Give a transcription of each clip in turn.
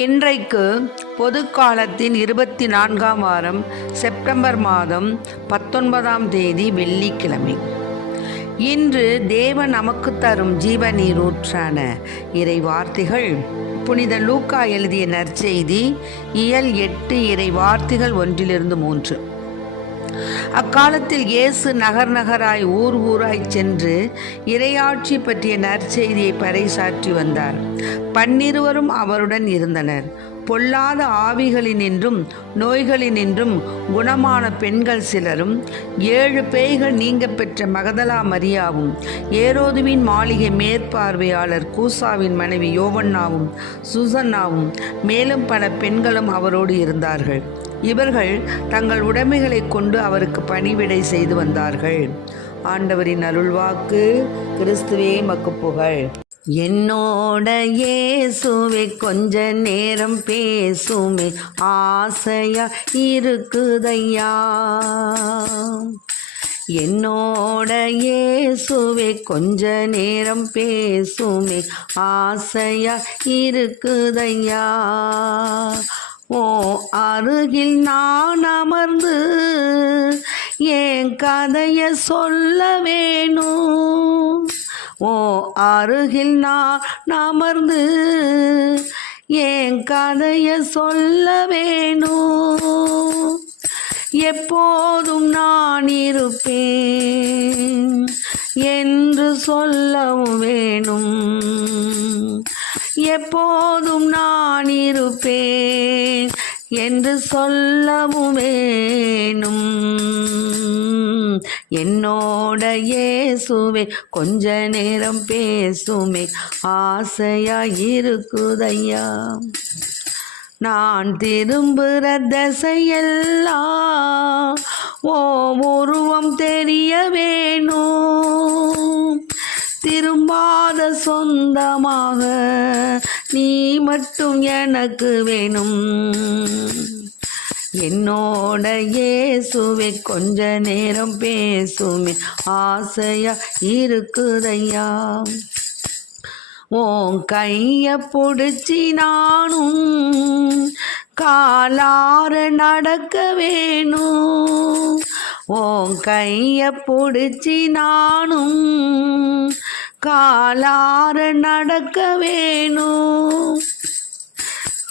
இன்றைக்கு பொதுக்காலத்தின் 24ஆம் வாரம் செப்டம்பர் மாதம் 19ஆம் தேதி வெள்ளிக்கிழமை. இன்று தேவன் நமக்கு தரும் ஜீவநீரூற்றான இறை வார்த்தைகள் புனித லூக்கா எழுதிய நற்செய்தி இயல் 8 இறை வார்த்தைகள் 1-3. அக்காலத்தில் இயேசு நகர் நகராய் ஊர் ஊராய் சென்று இறையாட்சி பற்றிய நற்செய்தியை பறைசாற்றி வந்தார். 12 அவருடன் இருந்தனர். பொல்லாத ஆவிகளினின்றும் நோய்களினின்றும் குணமான பெண்கள் சிலரும் 7 பேய்கள் நீங்க பெற்ற மகதலா மரியாவும் ஏரோதுவின் மாளிகை மேற்பார்வையாளர் கூசாவின் மனைவி யோவன்னாவும் சூசன்னாவும் மேலும் பல பெண்களும் அவரோடு இருந்தார்கள். இவர்கள் தங்கள் உடைமைகளை கொண்டு அவருக்கு பணிவிடை செய்து வந்தார்கள். ஆண்டவரின் அருள்வாக்கு. கிறிஸ்துவே மக்கு புகழ். என்னோட இயேசுவே கொஞ்ச நேரம் பேசுமே, ஆசையா இருக்குதையா. என்னோட இயேசுவே கொஞ்ச நேரம் பேசுமே, ஆசையா இருக்குதையா. ஓ அருகில் நான் அமர்ந்து என் கதைய சொல்ல வேணும். ஓ அருகில் நான் அமர்ந்து என் கதைய சொல்ல வேணும். எப்போதும் நான் இருப்பேன் என்று சொல்லவும் வேணும். எப்போதும் நான் இருப்பேன் என்று சொல்லவும் வேணும். என்னோட இயேசுவே கொஞ்ச நேரம் பேசுமே, ஆசையா இருக்குதையா. நான் திரும்புகிற திசையெல்லாம் ஓ உருவம் தெரிய வேணும். திரும்பாத சொந்தமாக நீ மட்டும் எனக்கு வேணும். என்னோட இயேசுவே கொஞ்ச நேரம் பேசுமே, ஆசையா இருக்குதையா. உன் கைய பிடிச்சி நானும் காலார நடக்க வேணும். உன் கைய பிடிச்சி நானும் காலார நடக்க வேணும்.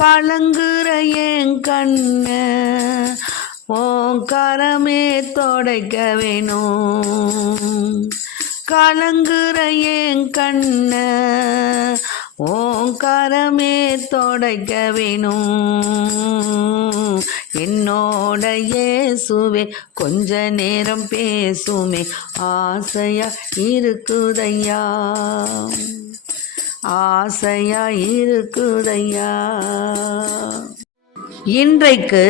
கலங்குற என் கண்ண உன் கரமே தொடைக்க வேணும். கலங்குற என் கண்ண உன் கரமே தொடைக்க வேணும். என்னோட இயேசுவே கொஞ்ச நேரம் பேசுமே, ஆசையா இருக்குதையா. ஆசையா இருக்குதையா. இன்றைக்கு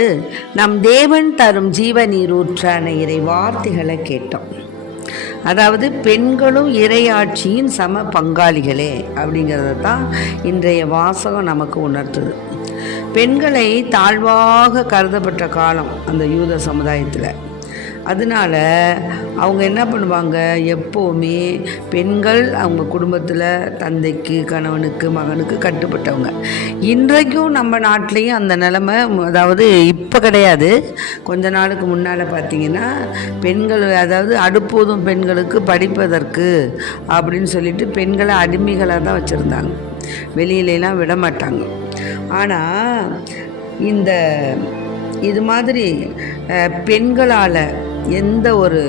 நம் தேவன் தரும் ஜீவநீரூற்றான இறை வார்த்தைகளை கேட்டோம். அதாவது பெண்களும் இறையாட்சியின் சம பங்காளிகளே அப்படிங்கிறத தான் இன்றைய வாசகம் நமக்கு உணர்த்துது. பெண்களை தாழ்வாக கருதப்பட்ட காலம் அந்த யூத சமுதாயத்தில். அதனால் அவங்க என்ன பண்ணுவாங்க, எப்போவுமே பெண்கள் அவங்க குடும்பத்தில் தந்தைக்கு கணவனுக்கு மகனுக்கு கட்டுப்பட்டவங்க. இன்றைக்கும் நம்ம நாட்டிலையும் அந்த நிலைமை, அதாவது இப்போ கிடையாது, கொஞ்ச நாளுக்கு முன்னால் பார்த்திங்கன்னா பெண்கள், அதாவது அடுப்போதும் பெண்களுக்கு படிப்பதற்கு அப்படின்னு சொல்லிட்டு பெண்களை அடிமைகளாக தான் வச்சுருந்தாங்க, வெளியிலலாம் விட மாட்டாங்க. ஆனால் இது மாதிரி பெண்களால் எந்த ஒரு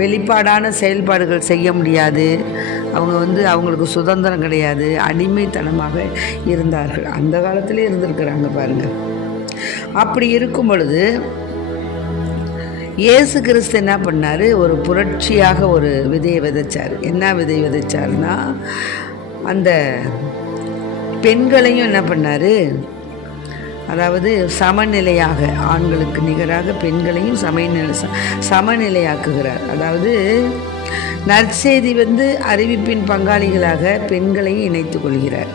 வெளிப்பாடான செயல்பாடுகள் செய்ய முடியாது. அவங்களுக்கு சுதந்திரம் கிடையாது, அடிமைத்தனமாக இருந்தார்கள். அந்த காலத்திலே இருந்திருக்கிறாங்க பாருங்கள். அப்படி இருக்கும் பொழுது இயேசு கிறிஸ்து என்ன பண்ணார், ஒரு புரட்சியாக ஒரு விதையை விதைச்சார். என்ன விதை விதைச்சார்னா, அந்த பெண்களையும் என்ன பண்ணார், அதாவது சமநிலையாக, ஆண்களுக்கு நிகராக பெண்களையும் சமநிலையாக்குகிறார். அதாவது நற்செய்தி அறிவிப்பின் பங்காளிகளாக பெண்களையும் இணைத்து கொள்கிறார்.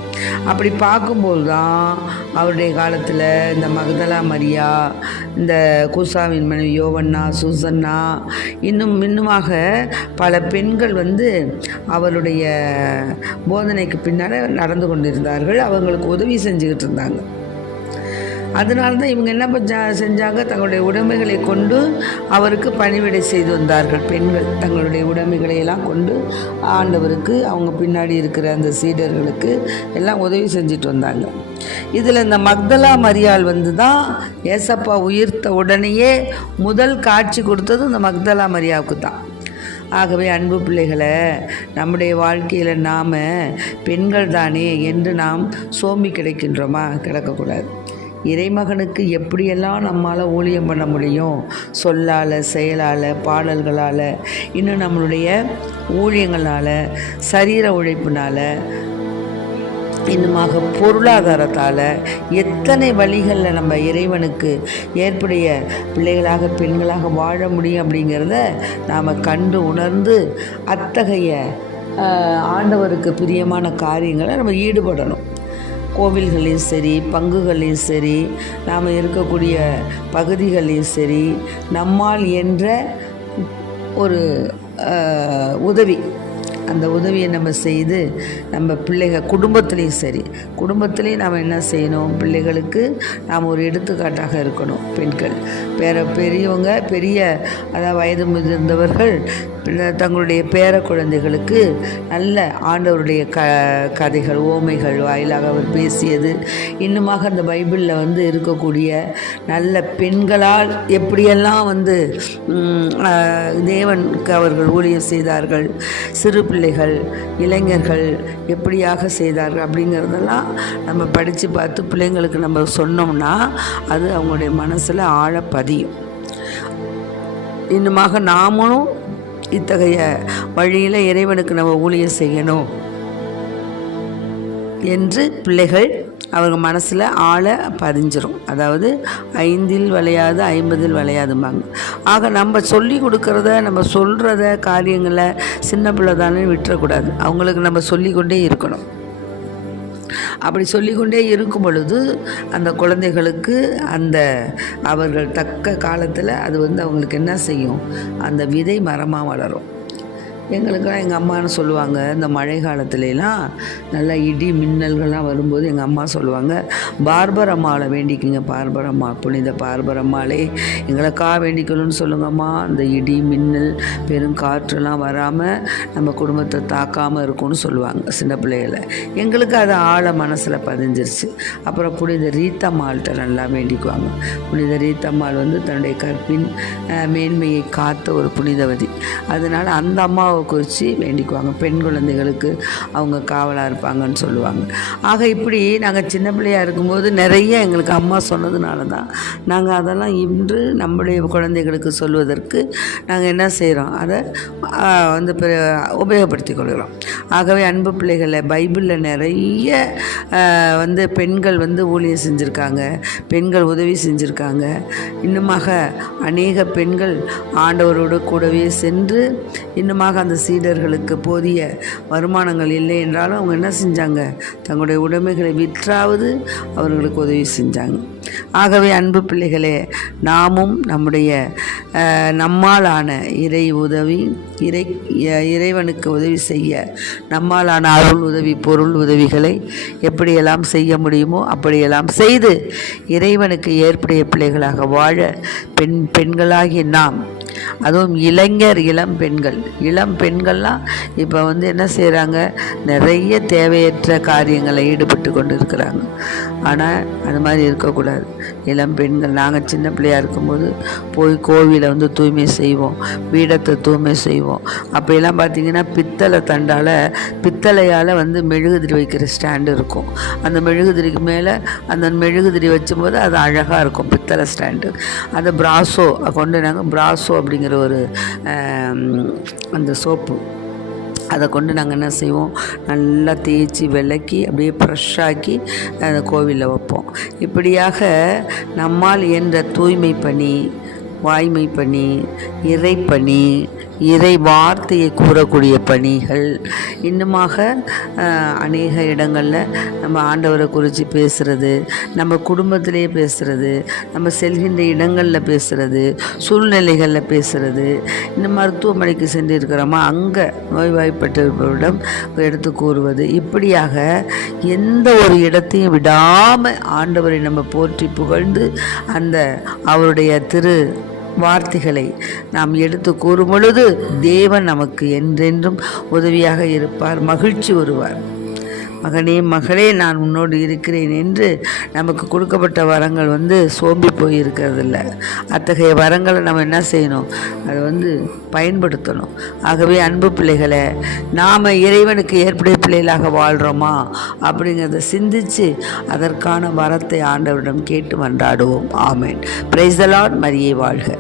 அப்படி பார்க்கும்போது தான் அவருடைய காலத்தில் இந்த மகதலா மரியா, இந்த கூசாவின் மனைவி யோவன்னா, சூசன்னா, இன்னுமாக பல பெண்கள் அவருடைய போதனைக்கு பின்னால் நடந்து கொண்டிருந்தார்கள். அவங்களுக்கு உதவி செஞ்சுக்கிட்டு இருந்தாங்க. அதனால தான் இவங்க என்ன செஞ்சாங்க, தங்களுடைய உடைமைகளை கொண்டு அவருக்கு பணிவிடை செய்து வந்தார்கள். பெண்கள் தங்களுடைய உடைமைகளை எல்லாம் கொண்டு ஆண்டவருக்கு, அவங்க பின்னாடி இருக்கிற அந்த சீடர்களுக்கு எல்லாம் உதவி செஞ்சுட்டு வந்தாங்க. இதில் இந்த மக்தலா மரியாள் தான் ஏசப்பா உயிர்த்த உடனேயே முதல் காட்சி கொடுத்தது இந்த மக்தலா மரியாவுக்கு தான். ஆகவே அன்பு பிள்ளைகளை, நம்முடைய வாழ்க்கையில் நாம் பெண்கள் தானே என்று நாம் சோம்பி கிடக்கின்றோமா? கிடக்கக்கூடாது. இறைமகனுக்கு எப்படியெல்லாம் நம்மால் ஊழியம் பண்ண முடியும், சொல்லால், செயலால், பாடல்களால், இன்னும் நம்மளுடைய ஊழியங்களால், சரீர உழைப்பினால், இன்னுமாக பொருளாதாரத்தால், எத்தனை வழிகளில் நம்ம இறைவனுக்கு ஏற்புடைய பிள்ளைகளாக பெண்களாக வாழ முடியும் அப்படிங்கிறத நாம் கண்டு உணர்ந்து அத்தகைய ஆண்டவருக்கு பிரியமான காரியங்களை நம்ம ஈடுபடணும். கோவில்களையும் சரி, பங்குகளையும் சரி, நாம் இருக்கக்கூடிய பகுதிகளையும் சரி, நம்மால் என்ற ஒரு உதவி, அந்த உதவியை நம்ம செய்து நம்ம பிள்ளைகள் குடும்பத்துலேயும் சரி, குடும்பத்துலேயும் நாம் என்ன செய்யணும், பிள்ளைகளுக்கு நாம் ஒரு எடுத்துக்காட்டாக இருக்கணும். பெண்கள் பெரியவங்க, அதாவது வயது முதிர்ந்தவர்கள் தங்களுடைய பேர குழந்தைகளுக்கு நல்ல ஆண்டவருடைய கதைகள், ஓமைகள் வாயிலாக அவர் பேசியது, இன்னுமாக அந்த பைபிளில் இருக்கக்கூடிய நல்ல பெண்களால் எப்படியெல்லாம் தேவனுக்கு அவர்கள் ஊழியம் செய்தார்கள், சிறு பிள்ளைகள், இளைஞர்கள் எப்படியாக செய்தார்கள் அப்படிங்கிறதெல்லாம் நம்ம படித்து பார்த்து பிள்ளைங்களுக்கு நம்ம சொன்னோம்னா அது அவங்களுடைய மனசில் ஆழ பதியும். இன்னுமாக நாமளும் இத்தகைய வழியில் இறைவனுக்கு நம்ம ஊழியம் செய்யணும் என்று பிள்ளைகள் அவங்க மனசில் ஆழ பதிஞ்சிரும். அதாவது 5 வளையாது 50 வளையாதும்பாங்க. ஆக நம்ம சொல்லி கொடுக்குறத, நம்ம சொல்கிறத, காரியங்களை சின்ன பிள்ளை தானே விட்டுறக்கூடாது. அவங்களுக்கு நம்ம சொல்லிக்கொண்டே இருக்கணும். அப்படி சொல்லிக்கொண்டே இருக்கும் பொழுது அந்த குழந்தைகளுக்கு அவர்கள் தக்க காலத்தில் அது அவங்களுக்கு என்ன செய்யும், அந்த விதை மரமாக வளரும். எங்களுக்கெல்லாம் எங்கள் அம்மான்னு சொல்லுவாங்க, இந்த மழை காலத்துலலாம் நல்லா இடி மின்னல்கள்லாம் வரும்போது எங்கள் அம்மா சொல்லுவாங்க, பார்பர் அம்மாவை வேண்டிக்குங்க, பார்பர் அம்மா, புனித பார்பர் அம்மாளே எங்களுக்காக வேண்டிக்கணும்னு சொல்லுங்கம்மா. அந்த இடி மின்னல் பெருங்காற்றுலாம் வராமல் நம்ம குடும்பத்தை தாக்காமல் இருக்கும்னு சொல்லுவாங்க சின்ன பிள்ளைகளை. எங்களுக்கு அது ஆழ மனசில் பதிஞ்சிருச்சு. அப்புறம் புனித ரீத்தம்மாள்கிட்ட நல்லா வேண்டிக்குவாங்க. புனித ரீத்தம்மாள் தன்னுடைய கற்பின் மேன்மையை காத்த ஒரு புனிதவதி. அதனால் அந்த அம்மாவை குறித்து வேண்டிக்குவாங்க. பெண் குழந்தைகளுக்கு அவங்க காவலாக இருப்பாங்கன்னு சொல்லுவாங்க. ஆக இப்படி நாங்கள் சின்ன பிள்ளையாக இருக்கும்போது நிறைய எங்களுக்கு அம்மா சொன்னதுனால தான் நாங்கள் அதெல்லாம் இன்று நம்முடைய குழந்தைகளுக்கு சொல்வதற்கு நாங்கள் என்ன செய்கிறோம், அதை உபயோகப்படுத்தி கொள்கிறோம். ஆகவே அன்பு பிள்ளைகளை, பைபிளில் நிறைய பெண்கள் ஊழியம் செஞ்சுருக்காங்க, பெண்கள் உதவி செஞ்சுருக்காங்க. இன்னுமாக அநேக பெண்கள் ஆண்டவரோடு கூடவே சென்று இன்னுமாக அந்த சீடர்களுக்கு போதிய வருமானங்கள் இல்லை என்றாலும் அவங்க என்ன செஞ்சாங்க, தங்களுடைய உடைமைகளை விற்றாவது அவர்களுக்கு உதவி செஞ்சாங்க. ஆகவே அன்பு பிள்ளைகளே, நாமும் நம்முடைய நம்மாலான இறைவனுக்கு உதவி செய்ய நம்மாலான அருள் உதவி, பொருள் உதவிகளை எப்படியெல்லாம் செய்ய முடியுமோ அப்படியெல்லாம் செய்து இறைவனுக்கு ஏற்புடைய பிள்ளைகளாக வாழ பெண்களாகி நாம், அதுவும் இளம் பெண்கள்லாம் இப்போ என்ன செய்கிறாங்க, நிறைய தேவையற்ற காரியங்களை ஈடுபட்டு கொண்டு இருக்கிறாங்க. ஆனால் அது மாதிரி இருக்கக்கூடாது. இளம் பெண்கள், நாங்கள் சின்ன பிள்ளையாக இருக்கும்போது போய் கோவிலை தூய்மை செய்வோம், பீடத்தை தூய்மை செய்வோம். அப்போலாம் பார்த்திங்கன்னா பித்தளையால் மெழுகுதிரி வைக்கிற ஸ்டாண்டு இருக்கும். அந்த மெழுகுதிரிக்கு மேலே அந்த மெழுகுதிரி வச்சும்போது அது அழகாக இருக்கும், பித்தளை ஸ்டாண்டு. அந்த பிராசோ கொண்டு நாங்கள் பிராசோ அப்படிங்கிற ஒரு அந்த சோப்பு, அதை கொண்டு நாங்கள் என்ன செய்வோம், நல்லா தேய்ச்சி விளக்கி அப்படியே ஃப்ரெஷ்ஷாக்கி அந்த கோவிலில் வைப்போம். இப்படியாக நம்மால் என்ற தூய்மை பணி, வாய்மை பணி, இறைப்பணி, இறை வார்த்தையை கூறக்கூடிய பணிகள், இன்னுமாக அநேக இடங்களில் நம்ம ஆண்டவரை குறித்து பேசுகிறது, நம்ம குடும்பத்திலேயே பேசுகிறது, நம்ம செல்கின்ற இடங்களில் பேசுகிறது, சூழ்நிலைகளில் பேசுகிறது, இந்த மருத்துவமனைக்கு சென்றிருக்கிறோமா அங்கே நோய்வாய்ப்பட்டிருப்பவரிடம் எடுத்து கூறுவது, இப்படியாக எந்த ஒரு இடத்தையும் விடாமல் ஆண்டவரை நம்ம போற்றி புகழ்ந்து அந்த அவருடைய திரு வார்த்தைகளை நாம் எடுத்து கூறும் பொழுது தேவன் நமக்கு என்றென்றும் உதவியாக இருப்பார், மகிழ்ச்சி வருவார். மகனே மகளே நான் உன்னோடு இருக்கிறேன் என்று நமக்கு கொடுக்கப்பட்ட வரங்கள் சோம்பி போயிருக்கிறதில்ல. அத்தகைய வரங்களை நம்ம என்ன செய்யணும், அதை பயன்படுத்தணும். ஆகவே அன்பு பிள்ளைகளை, நாம் இறைவனுக்கு ஏற்புடைய பிள்ளைகளாக வாழ்கிறோமா அப்படிங்கிறத சிந்தித்து அதற்கான வரத்தை ஆண்டவரிடம் கேட்டு மன்றாடுவோம். ஆமேன். Praise the Lord. மரியே வாழ்க.